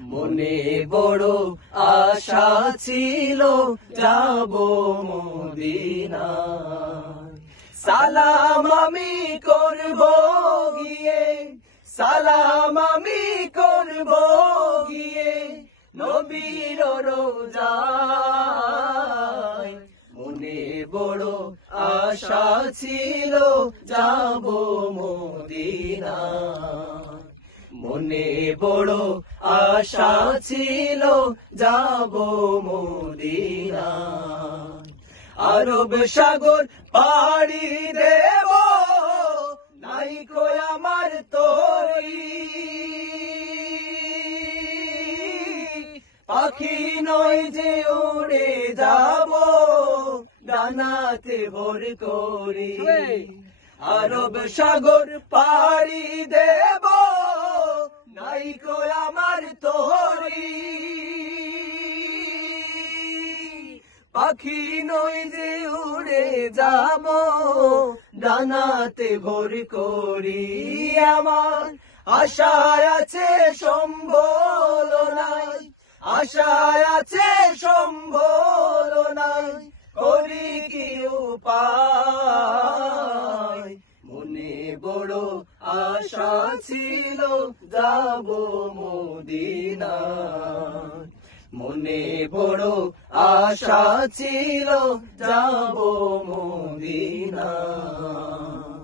মনে বড় আশা ছিল যাব মদিনায়। সালাম আমি করব গিয়ে, সালাম আমি করব গিয়ে নবীর রোজায়। মনে বড় আশা ছিল যাব মদিনায়। মনে বড় আশা ছিল যাব মদিনায়। আরব সাগর পাড়ি দেব, নাই কো আমার তরি। পাখি নয় যে উড়ে যাব, ডানাতে ভর করি। আরব সাগর পাড়ি দেব, নাই কো আমার তরি। পাখি নয় যে উড়ে যাব, ডানাতে ভর করি। আমার আশায় আছে সম্বল নাই, আশায় আছে সম্বল নাই, করি কি উপায়। মনে বড় আশা ছিল যাব মদিনায়। মনে বড় আশা ছিল যাব মদিনায়।